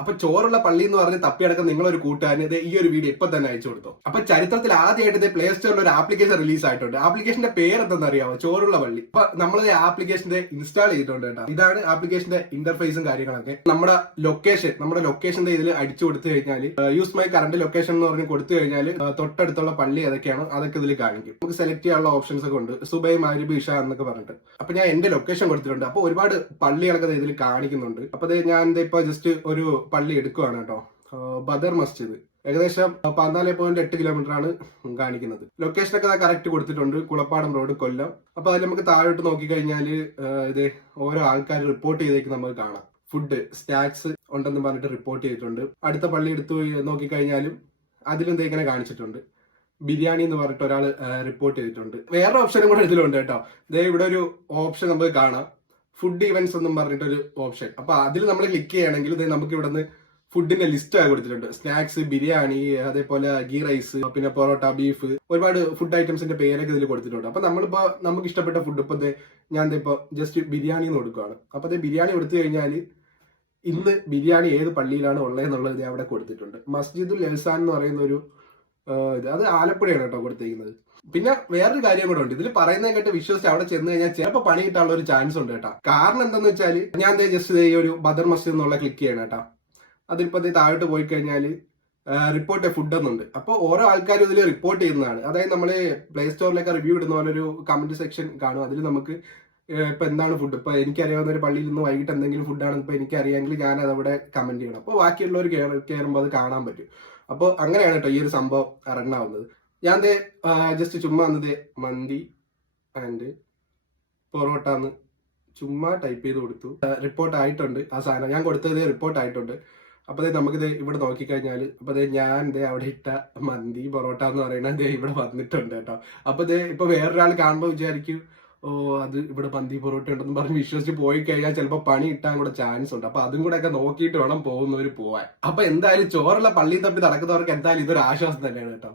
അപ്പൊ ചോറുള്ള പള്ളി എന്ന് പറഞ്ഞ് തപ്പിയടക്കം നിങ്ങളൊരു കൂട്ടുകാരന് ഇത് ഈ ഒരു വീഡിയോ ഇപ്പൊ തന്നെ അയച്ചു കൊടുത്തു. അപ്പൊ ചരിത്രത്തിൽ ആദ്യമായിട്ട് ഇത് പ്ലേ സ്റ്റോറിൽ ഒരു ആപ്ലിക്കേഷൻ റിലീസ് ആയിട്ടുണ്ട്. ആപ്ലിക്കേഷന്റെ പേര് എന്തെന്ന് അറിയാമോ? ചോറുള്ള പള്ളി. അപ്പൊ നമ്മൾ ആപ്ലിക്കേഷന്റെ ഇൻസ്റ്റാൾ ചെയ്തിട്ടുണ്ട് കേട്ടോ. ഇതാണ് ആപ്ലിക്കേഷന്റെ ഇന്റർഫേസും കാര്യങ്ങളൊക്കെ. നമ്മുടെ ലൊക്കേഷന്റെ ഇതിൽ അടിച്ചു കൊടുത്തു കഴിഞ്ഞാൽ യൂസ് മൈ കറന്റ് ലൊക്കേഷൻ എന്ന് പറഞ്ഞ് കൊടുത്തു കഴിഞ്ഞാൽ തൊട്ടടുത്തുള്ള പള്ളി ഏതൊക്കെയാണ് അതൊക്കെ ഇതിൽ കാണിക്കും. നമുക്ക് സെലക്ട് ചെയ്യാനുള്ള ഓപ്ഷൻസ് ഒക്കെ ഉണ്ട്. സുബൈ, മഗ്‌രിബ്, ഇഷ എന്നൊക്കെ പറഞ്ഞിട്ട്. അപ്പൊ ഞാൻ എന്റെ ലൊക്കേഷൻ കൊടുത്തിട്ടുണ്ട്. അപ്പൊ ഒരുപാട് പള്ളികളൊക്കെ ഇതിൽ കാണിക്കുന്നുണ്ട്. അപ്പൊ ഞാൻ ഇപ്പൊ ജസ്റ്റ് ഒരു പള്ളി എടുക്കുവാണ് കേട്ടോ. ബദർ മസ്ജിദ് ഏകദേശം 14.8 കിലോമീറ്റർ ആണ് കാണിക്കുന്നത്. ലൊക്കേഷനൊക്കെ കറക്റ്റ് കൊടുത്തിട്ടുണ്ട്. കുളപ്പാടം റോഡ്, കൊല്ലം. അപ്പൊ അതിൽ നമുക്ക് താഴോട്ട് നോക്കിക്കഴിഞ്ഞാൽ ഇത് ഓരോ ആൾക്കാർ റിപ്പോർട്ട് ചെയ്തേക്ക് നമുക്ക് കാണാം. ഫുഡ്, സ്നാക്സ് ഉണ്ടെന്ന് പറഞ്ഞിട്ട് റിപ്പോർട്ട് ചെയ്തിട്ടുണ്ട്. അടുത്ത പള്ളി എടുത്തു നോക്കിക്കഴിഞ്ഞാലും അതിലും ഇങ്ങനെ കാണിച്ചിട്ടുണ്ട്. ബിരിയാണി എന്ന് പറഞ്ഞിട്ട് ഒരാൾ റിപ്പോർട്ട് ചെയ്തിട്ടുണ്ട്. വേറെ ഓപ്ഷനും കൂടെ ഇതിലുണ്ട് കേട്ടോ. ഇവിടെ ഒരു ഓപ്ഷൻ നമുക്ക് കാണാം, ഫുഡ് ഇവന്റ്സ് എന്നും പറഞ്ഞിട്ടൊരു ഓപ്ഷൻ. അപ്പൊ അതിൽ നമ്മൾ ക്ലിക്ക് ചെയ്യുകയാണെങ്കിൽ നമുക്ക് ഇവിടെ നിന്ന് ഫുഡിന്റെ ലിസ്റ്റ് കൊടുത്തിട്ടുണ്ട്. സ്നാക്സ്, ബിരിയാണി, അതേപോലെ ഗീ റൈസ്, പിന്നെ പൊറോട്ട, ബീഫ്, ഒരുപാട് ഫുഡ് ഐറ്റംസിന്റെ പേരൊക്കെ ഇതിൽ കൊടുത്തിട്ടുണ്ട്. അപ്പൊ നമ്മളിപ്പോ നമുക്ക് ഇഷ്ടപ്പെട്ട ഫുഡ് ഇപ്പൊ ഞാൻ ഇപ്പൊ ജസ്റ്റ് ബിരിയാണി എന്ന് കൊടുക്കുകയാണ്. അപ്പൊ ബിരിയാണി കൊടുത്തു കഴിഞ്ഞാൽ ഇന്ന് ബിരിയാണി ഏത് പള്ളിയിലാണ് ഉള്ളതെന്നുള്ളത് ഞാൻ അവിടെ കൊടുത്തിട്ടുണ്ട്. മസ്ജിദുൽ എഹ്സാൻ എന്ന് പറയുന്ന ഒരു അത് ആലപ്പുഴയാണ് കേട്ടോ കൊടുത്തിരിക്കുന്നത്. പിന്നെ വേറൊരു കാര്യം കൂടെ ഉണ്ട്. ഇതിൽ പറയുന്നത് കേട്ട് വിശ്വസിച്ച് അവിടെ ചെന്ന് കഴിഞ്ഞാൽ ചിലപ്പോൾ പണി കിട്ടാനുള്ള ഒരു ചാൻസ് ഉണ്ട് കേട്ടോ. കാരണം എന്താന്ന് വെച്ചാൽ ഞാൻ ജസ്റ്റ് ഈ ഒരു ബദർ മസ്ജിദ് എന്നുള്ള ക്ലിക്ക് ചെയ്യണം കേട്ടോ. അതിപ്പോ താഴോട്ട് പോയി കഴിഞ്ഞാൽ റിപ്പോർട്ട് ഫുഡ് എന്നുണ്ട്. അപ്പൊ ഓരോ ആൾക്കാരും ഇതിൽ റിപ്പോർട്ട് ചെയ്യുന്നതാണ്. അതായത് നമ്മൾ പ്ലേ സ്റ്റോറിലൊക്കെ റിവ്യൂ ഇടുന്ന പോലെ ഒരു കമന്റ് സെക്ഷൻ കാണും. അതിൽ നമുക്ക് ഇപ്പൊ എന്താണ് ഫുഡ്, ഇപ്പൊ എനിക്കറിയാവുന്ന ഒരു പള്ളിയിൽ നിന്ന് വൈകിട്ട് എന്തെങ്കിലും ഫുഡാണ് ഇപ്പൊ എനിക്കറിയാമെങ്കിൽ ഞാൻ അതവിടെ കമന്റ് ചെയ്യണം. അപ്പോൾ ബാക്കിയുള്ളവർ കയറുമ്പോൾ അത് കാണാൻ പറ്റും. അപ്പോൾ അങ്ങനെയാണ് കേട്ടോ ഈ ഒരു സംഭവം റൺ ആവുന്നത്. ഞാൻ ജസ്റ്റ് ചുമ്മാ മന്തി ആൻഡ് പൊറോട്ട എന്ന് ചുമ്മാ ടൈപ്പ് ചെയ്ത് കൊടുത്തു. റിപ്പോർട്ട് ആയിട്ടുണ്ട് ആ സാധനം. ഞാൻ കൊടുത്തത് റിപ്പോർട്ട് ആയിട്ടുണ്ട്. അപ്പൊ നമുക്കിത് ഇവിടെ നോക്കിക്കഴിഞ്ഞാൽ അപ്പൊ ഞാൻ അവിടെ ഇട്ട മന്തി പൊറോട്ട എന്ന് പറയുന്നത് ഇവിടെ വന്നിട്ടുണ്ട് കേട്ടോ. അപ്പൊ ഇപ്പൊ വേറൊരാൾ കാണുമ്പോൾ വിചാരിക്കും, ഓ അത് ഇവിടെ മന്തി പൊറോട്ട ഉണ്ടെന്ന് പറഞ്ഞ് വിശ്വസിച്ച് പോയി കഴിഞ്ഞാൽ ചിലപ്പോൾ പണി കിട്ടാൻ കൂടെ ചാൻസ് ഉണ്ട്. അപ്പൊ അതും കൂടെ ഒക്കെ നോക്കിയിട്ട് വേണം പോകുന്നവർ പോവാൻ. അപ്പൊ എന്തായാലും ചോറുള്ള പള്ളിയും തപ്പി നടക്കുന്നവർക്ക് എന്തായാലും ഇതൊരു ആശ്വാസം തന്നെയാണ് കേട്ടോ.